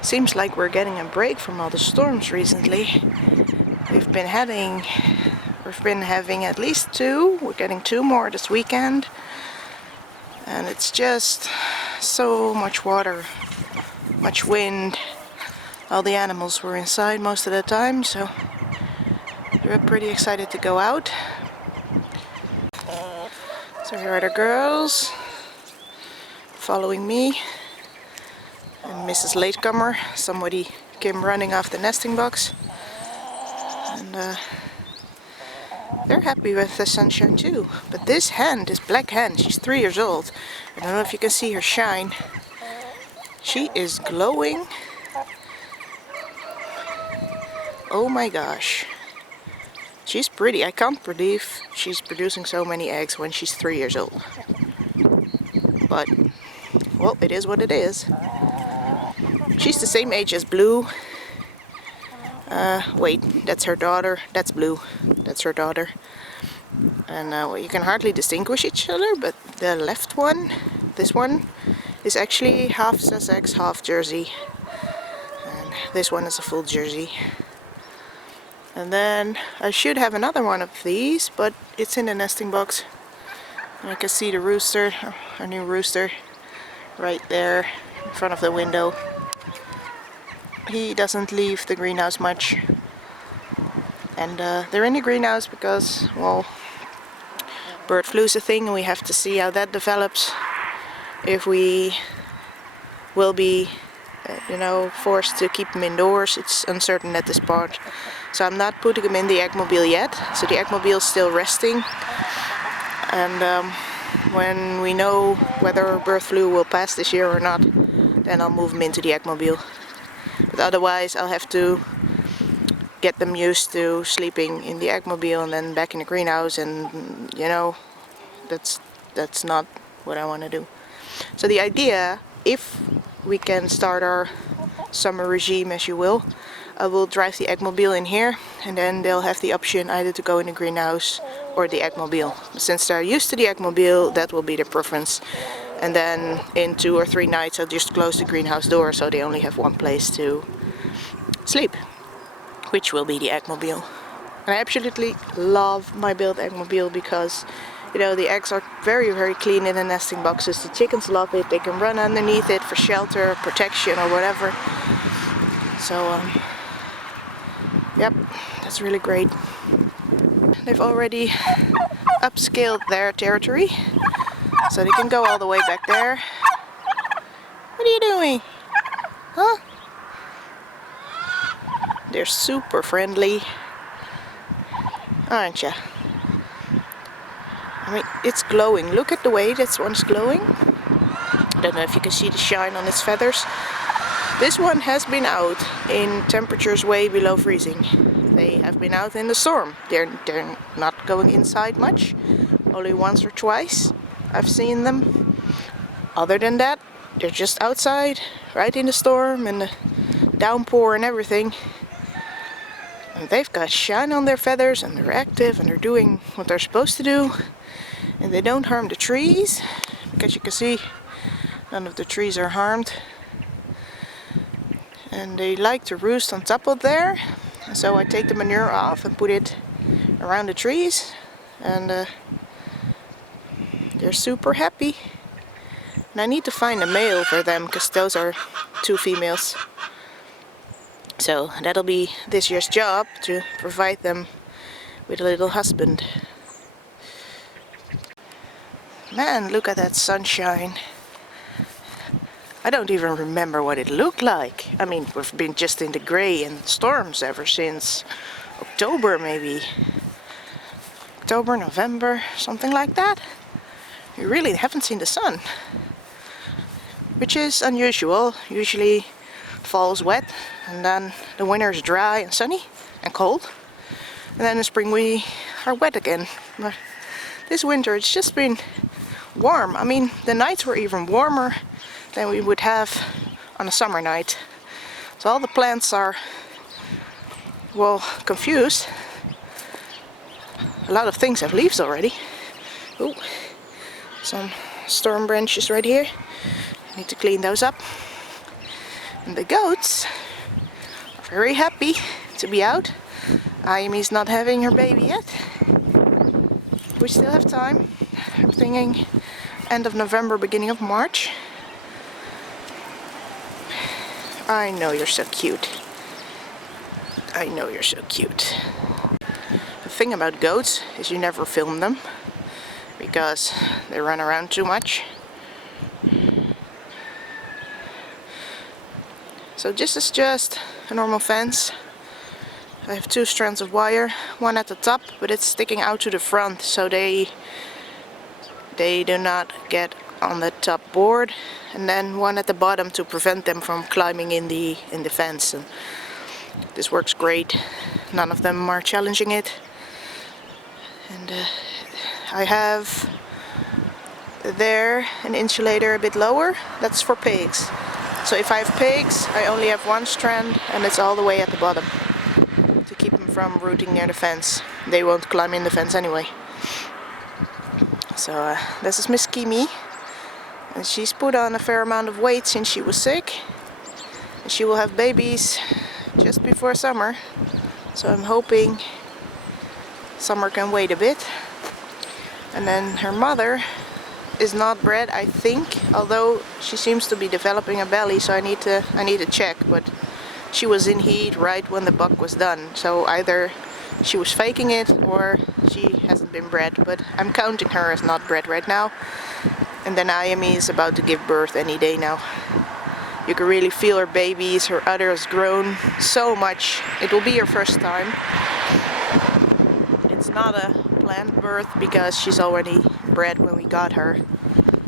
Seems like we're getting a break from all the storms recently. We've been having at least two. We're getting two more this weekend. And it's just so much water, much wind. All the animals were inside most of the time, so we're pretty excited to go out. So here are the girls following me. And Mrs. Latecomer, somebody came running off the nesting box. And they're happy with the sunshine too. But this hen, this black hen, she's 3 years old. I don't know if you can see her shine. She is glowing. Oh my gosh. She's pretty. I can't believe she's producing so many eggs when she's 3 years old. But, well, it is what it is. She's the same age as Blue. Wait, that's her daughter. That's Blue. That's her daughter. And well, you can hardly distinguish each other, but the left one, this one, is actually half Sussex, half Jersey. And this one is a full Jersey. And then I should have another one of these, but it's in the nesting box. And I can see the rooster, our new rooster, right there in front of the window. He doesn't leave the greenhouse much. And they're in the greenhouse because, well, bird flu is a thing and we have to see how that develops. If we will be, forced to keep them indoors, it's uncertain at this point. So I'm not putting them in the eggmobile yet. So the eggmobile is still resting. And when we know whether bird flu will pass this year or not, then I'll move them into the eggmobile. But otherwise I'll have to get them used to sleeping in the eggmobile and then back in the greenhouse, and that's not what I want to do. So the idea, if we can start our summer regime, as you will, I will drive the eggmobile in here, and then they'll have the option either to go in the greenhouse or the eggmobile. Since they're used to the eggmobile, that will be their preference. And then in 2 or 3 nights I'll just close the greenhouse door so they only have one place to sleep, which will be the eggmobile. And I absolutely love my built eggmobile because, the eggs are very, very clean in the nesting boxes. The chickens love it. They can run underneath it for shelter, protection, or whatever. So, yep, that's really great. They've already upscaled their territory, so they can go all the way back there. What are you doing? Huh? They're super friendly, aren't ya? I mean, it's glowing. Look at the way this one's glowing. I don't know if you can see the shine on its feathers. This one has been out in temperatures way below freezing. They have been out in the storm. They're not going inside much. Only once or twice I've seen them. Other than that, they're just outside, right in the storm and the downpour and everything. And they've got shine on their feathers, and they're active, and they're doing what they're supposed to do. And they don't harm the trees, because you can see none of the trees are harmed. And they like to roost on top of there. And so I take the manure off and put it around the trees. And they're super happy. And I need to find a male for them, because those are 2 females. So that'll be this year's job, to provide them with a little husband. Man, look at that sunshine. I don't even remember what it looked like. I mean, we've been just in the gray and storms ever since October, maybe. October, November, something like that. We really haven't seen the sun, which is unusual. Usually fall's wet, and then the winter is dry and sunny and cold, and then in spring we are wet again. But this winter it's just been warm. I mean, the nights were even warmer than we would have on a summer night. So all the plants are, well, confused. A lot of things have leaves already. Ooh, some storm branches right here. I need to clean those up. And the goats are very happy to be out. Ayami's not having her baby yet. We still have time. I'm thinking end of November, beginning of March. I know you're so cute. I know you're so cute. The thing about goats is you never film them because they run around too much. So this is just a normal fence. I have 2 strands of wire, one at the top, but it's sticking out to the front, so they do not get on the top board, and then one at the bottom to prevent them from climbing in the fence. And this works great. None of them are challenging it. And I have there an insulator a bit lower. That's for pigs. So if I have pigs, I only have 1 strand, and it's all the way at the bottom to keep them from rooting near the fence. They won't climb in the fence anyway. So this is Miss Kimi, and she's put on a fair amount of weight since she was sick. And she will have babies just before summer, so I'm hoping summer can wait a bit. And then her mother is not bred, I think, although she seems to be developing a belly, so I need to check. But she was in heat right when the buck was done, so either she was faking it or she hasn't been bred, but I'm counting her as not bred right now. And then Ayami is about to give birth any day now. You can really feel her babies, her udder has grown so much. It will be her first time. It's not a planned birth because she's already bred when we got her.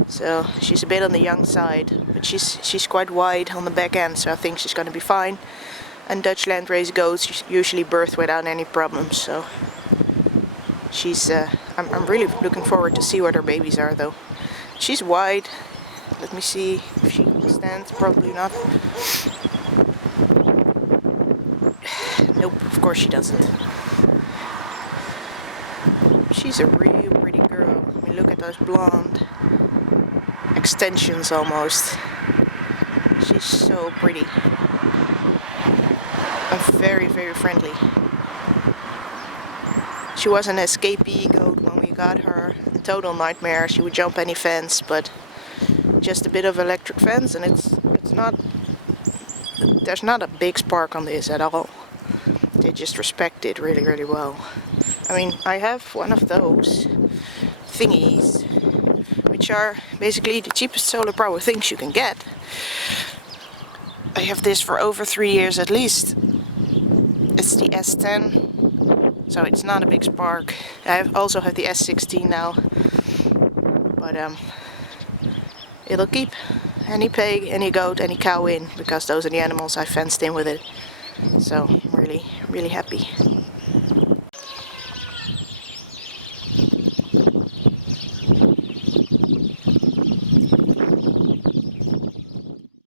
So she's a bit on the young side, but she's quite wide on the back end, so I think she's going to be fine. And Dutch landrace goats usually birth without any problems, so she's. I'm really looking forward to see what her babies are, though. She's wide. Let me see if she stands. Probably not. Nope, of course she doesn't. She's a real pretty girl. I mean, look at those blonde extensions almost. She's so pretty. And very, very friendly. She was an escapee goat when we got her. A total nightmare. She would jump any fence, but just a bit of electric fence, and it's not. There's not a big spark on this at all. They just respect it really, really well. I mean, I have one of those thingies, which are basically the cheapest solar power things you can get. I have this for over 3 years at least. It's the S10, so it's not a big spark. I also have the S16 now, but it'll keep any pig, any goat, any cow in, because those are the animals I fenced in with it. So I'm really, really happy.